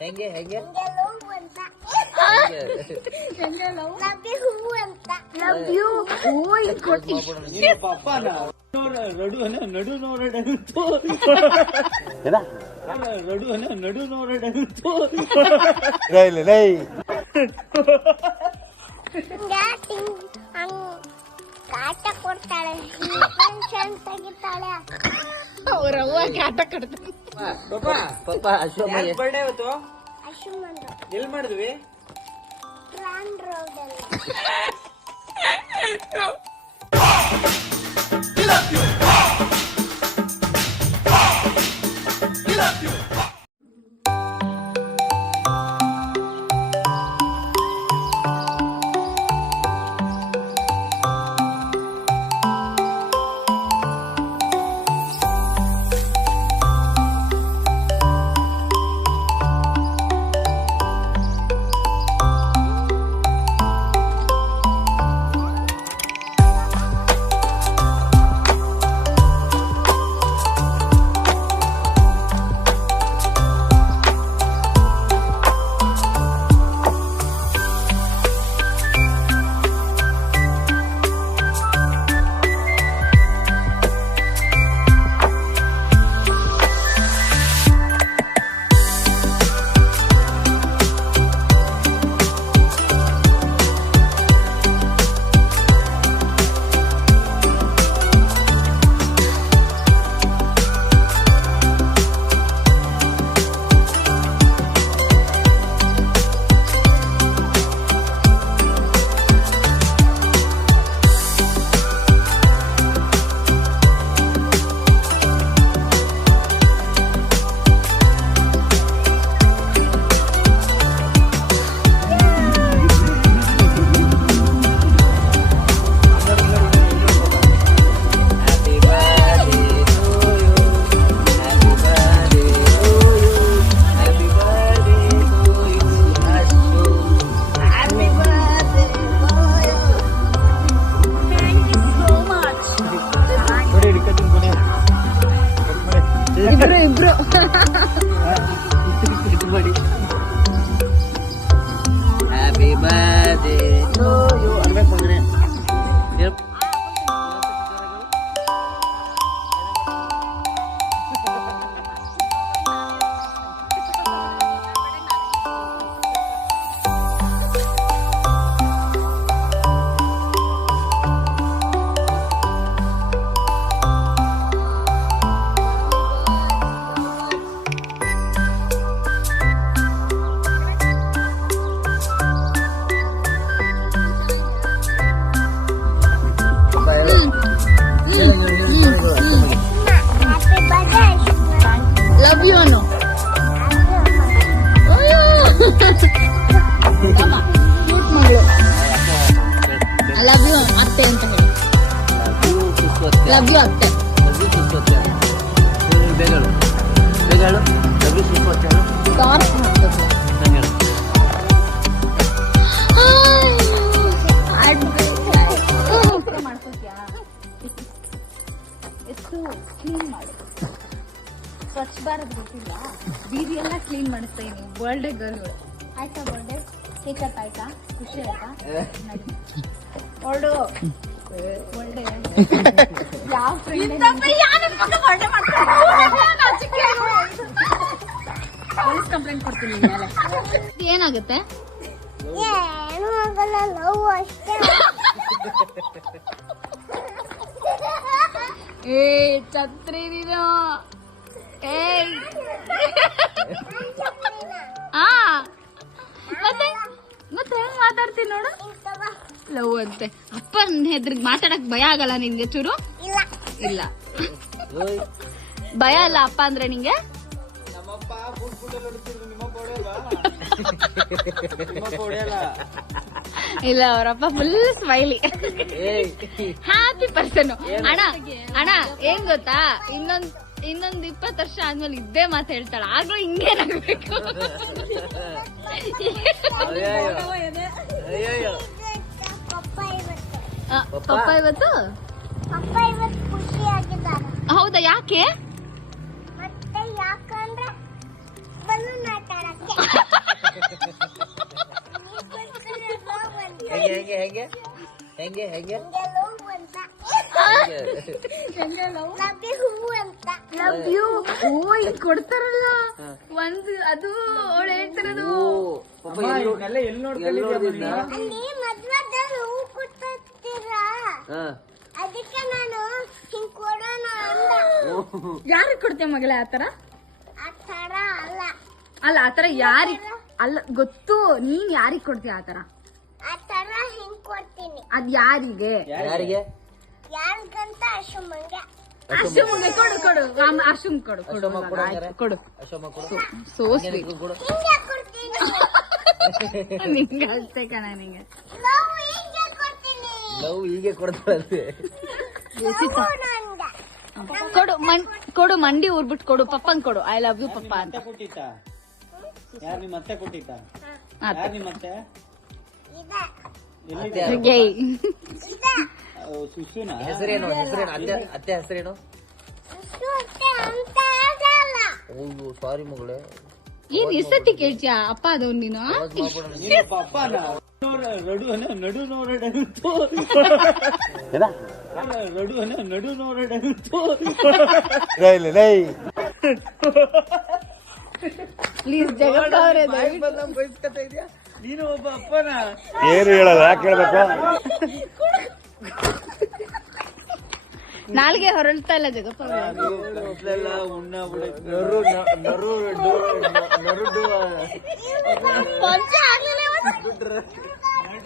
ಹೆಂಗೆ ಹೆಂಗೆ ನಡು ನೋಡಂತೂ ನಡು ನೋಡಂತೂ ಕಾಟ ಕೊಡ್ತಾಳೆ ತೆಗಿತಾಳೆ ಅವ್ರವ್ವ ಕಾಟ ಕಡ್ತಾಳೆ. ಪಾಪ ಅಶ್ವಮ್ಮ ಬರ್ಡೇ ಇವತ್ತು ಎಲ್ಲಿ ಮಾಡಿದ್ವಿ? ಟ್ರಾನ್ ರೋಡಲ್ಲಿ. ಹ್ಯಾಪಿ ಬರ್ಡೇ ಟು ಯು ಅನ್ಬೇಕು ಮಗನೇ. ಲವ್ ಯು ಅನ್ನು ಲವ್ ಯು ಅತ್ತೆ ಅಂತ ಹೇಳಿ. ಲವ್ ಯು ಅತ್ತೆ. ಬೇಗಳು ಬೇಗಳು ಲವ್ಲಿ ಸುಸ್ವತ್ಯಾರು ಟಾರ್ಚ್ ಮಾಡ್ಬೇಕು. ಮಾಡ್ಕೋತ್ಯಾ ಎಷ್ಟು ಕ್ಲೀನ್ ಮಾಡಿ. ಸ್ವಚ್ಛ ಭಾರತ್ ಗೊತ್ತಿಲ್ಲ, ಬೀದಿ ಎಲ್ಲ ಕ್ಲೀನ್ ಮಾಡಿಸ್ತಾ ಇದೀನಿ. ಬರ್ಡೇ ಗರ್ಲ್ಗಳು ಆಯ್ತಾ? ಬರ್ಡೇ ಕೇಕ್ ಕಟ್ ಆಯ್ತಾ? ಖುಷಿ ಆಯ್ತಾ? ಹೊರಡು ಒಳ್ಳೆ ಯಾವ ಪೊಲೀಸ್ ಕಂಪ್ಲೇಂಟ್ ಕೊಡ್ತೀನಿ ಮೇಲೆ. ಏನಾಗುತ್ತೆ? ಏನು ಆಗಲ್ಲ, ಲವ್ ಅಷ್ಟೇ. ಏ ಛತ್ರಿ ನೀನು. ಏ ಮತ್ತೆ ಮತ್ತೆ ಮಾತಾಡ್ತೀನಿ ನೋಡು. ಲವ್ ಅಂತೆ. ಅಪ್ಪ ಹೆದ್ರಿಗೆ ಮಾತಾಡಕ್ ಭಯ ಆಗಲ್ಲ ನಿನ್ಗೆ ಚೂರು? ಇಲ್ಲ ಭಯ ಅಲ್ಲ ಅಪ್ಪ ಅಂದ್ರೆ ನಿಂಗೆ? ಇಲ್ಲ ಅವರಪ್ಪ ಫುಲ್ ಸ್ಮೈಲಿ ಹ್ಯಾಪಿ ಪರ್ಸನ್. ಅಣ್ಣ ಅಣ್ಣ ಏನ್ ಗೊತ್ತಾ, ಇನ್ನೊಂದ್ 20 ವರ್ಷ ಆದ್ಮೇಲೆ ಇದ್ದೇ ಮಾತು ಹೇಳ್ತಾಳ. ಆಗ್ಲೂ ಹಿಂಗೇನಾಗ್ಬೇಕು. ಪಪ್ಪ ಇವತ್ತು ಖುಷಿ ಆಗಿದ್ದಾರೆ. ಹೌದಾ? ಯಾಕೆ? ಮತ್ತೆ ಯಾಕಂದ್ರೆ ಹೆಂಗೆ ಹೆಂಗೆ ಹೆಂಗೆ ಹಿಂಗೆ ಲವ್ ಅಂತ ಲಬ್ಬಿ ಹೂವು ಅಂತ ಲವ್ ಯು. ಓ ಈಗ ಕೊಡ್ತಾರಲ್ಲ ಒಂದು ಅದು ಅವಳು ಹೇಳ್ತಿರೋದು. ಎಲ್ಲಿ ನೋಡಿದ್ದ ಅಲ್ಲಿ ಮದ್ವೆದಲ್ಲಿ ಹೂವು ಕೊಡ್ತೀರಾ ಅದಕ್ಕೆ ನಾನು ಹಿಂಗ್ ಕೊಡೋಣ ಅಂದ. ಯಾರಿಗೆ ಕೊಡ್ತೀಯ ಮಗಳೇ ಆತರ? ಆ ತರ ಅಲ್ಲ, ಅಲ್ಲ ಆತರ ಯಾರಿಗ್ ಅಲ್ಲ ಗೊತ್ತು, ನೀನ್ ಯಾರಿಗ್ ಕೊಡ್ತೀಯ ಆತರ? ಆ ತರ ಹಿಂಗ್ ಕೊಡ್ತೀನಿ. ಅದ್ ಯಾರಿಗೆ? ಯಾರಿಗೆ ಯಾರಿಗಂತ ಅಶುಮಂಗೆ. ಅಶುಮ್ಗೆ ಕೊಡು ಕೊಡು ಅಶುಮ್ ಕೊಡು ಕೊಡು ಅಶೋಮ ಕೊಡು ಆಯ್ತು, ಕೊಡು. ಅಶೋಮ ಕೊಡು ಸೋ ಸ್ವೀಟ್. ಕೊಡು ಹಿಂಗೆ ಕೊಡ್ತೀನಿ. ನಿಂಗೆ ಅಷ್ಟೇ ಕಣ ನಿಂಗೆ. ಲವ್ ಹಿಂಗೆ ಕೊಡ್ತೀನಿ. ಲವ್ ಹೀಗೆ ಕೊಡ್ತಾಳೆ. ಲವ್ ನಂಗೆ. ಕೊಡು ಮಂಡಿ ಊರ್ಬಿಟ್ಟು ಕೊಡು, ಪಪ್ಪಂಗ್ ಕೊಡು. ಐ ಲವ್ ಯು ಪಪ್ಪ ಅಂತ. ಕೊಟ್ಟಿತ್ತಾ? ಯಾರು ನಿಮ್ಮ ಅತ್ತೆ ಕೊಟ್ಟಿತ್ತಾ? ಆತ. ಯಾರು ನಿಮ್ಮ ಅತ್ತೆ? ಇದೆ ಎಲ್ಲಿದೆ? ಗೇ. ಇದೆ ಸುಸುನ? ಹೆಸರೇನು ಅತ್ತೆ ಹೆಸರೇನು? ಅಷ್ಟು ಅಷ್ಟೇ ಅಂತ ಆಗಲ್ಲ. ಹೌದು ಸಾರಿ ಮಗಳೇ. ಏನ್ ಎಷ್ಟೊತ್ತಿ ಕೇಳ್ತೀಯ ಅಪ್ಪ ಅದವ್ ನೀನು? ನಿನ್ನ ಪಪ್ಪನ ನಡು ನೋಡಡಂತು ನಡು ನೋಡಡಂತು ಪ್ಲೀಸ್ ಜಗಪ್ಪ ಅವರೇ ನೀನು ಒಬ್ಬ ಅಪ್ಪನ ಏನು ಹೇಳಲ್ಲ, ಯಾಕೆ ಹೇಳ್ಬೇಕು? ನಾಲ್ಗೆ ಹೊರಳ್ತಾ ಇಲ್ಲ ಜಗಪ್ಪ ಅವರೇ. ಉಣ್ಣ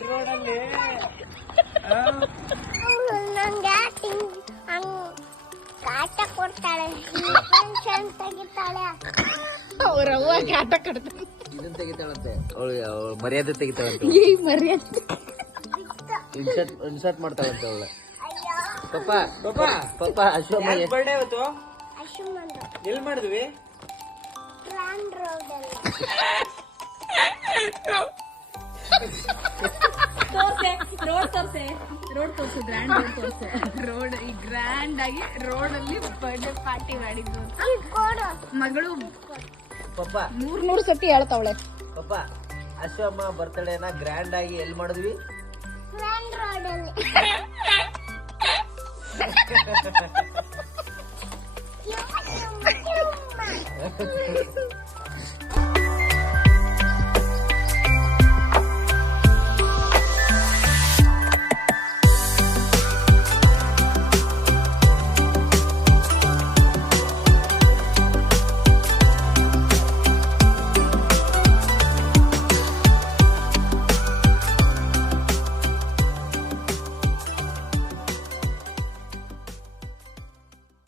ರೋಡಲ್ಲಿ ನಂಗೆ ಕಾಟ ಕೊಡ್ತಾಳೆ, ತೆಗಿತಾಳೆ. ಅವ್ರವ್ವ ಕಾಟ ಕಡ್ತಾನೆ. ಇದನ್ನ ತೆಗಿತಾಳಂತೆ ಅವಳು ಮರ್ಯಾದೆ ತೆಗಿತಾಳಂತೆ. ಈ ಮರ್ಯಾದೆ ಇನ್ಸರ್ಟ್ ಮಾಡ್ತಾಳಂತೆ ಅವಳು. ಅಯ್ಯೋ ಪಪ್ಪ ಅಶೋಮ ಬರ್ಡೇ ಇವತ್ತು ಅಶುಮಂದು ಎಲ್ಲಿ ಮಾಡಿದ್ವಿ? ಗ್ರ್ಯಾಂಡ್ ರೋಡಲ್ಲಿ. ರೋಡ್ ತೋರ್ಸು ಗ್ರ್ಯಾಂಡ್ ರೋಡ್ ತೋರ್ಸು. ರೋಡ್ ಈ ಗ್ರ್ಯಾಂಡ್ ಆಗಿ ರೋಡ್ ಅಲ್ಲಿ ಬರ್ಡೇ ಪಾರ್ಟಿ ಮಾಡಿದ್ದು. ಈಗ ಕೊಡು. ಮಗಳು ಪಪ್ಪ 300 ಸತಿ ಹೇಳ್ತಾವಳೆ. ಪಪ್ಪ ಅಶೋಮ ಬರ್ತಡೇನ ಗ್ರ್ಯಾಂಡ್ ಆಗಿ ಎಲ್ಲಿ ಮಾಡಿದ್ವಿ? ಗ್ರ್ಯಾಂಡ್ ರೋಡಲ್ಲಿ.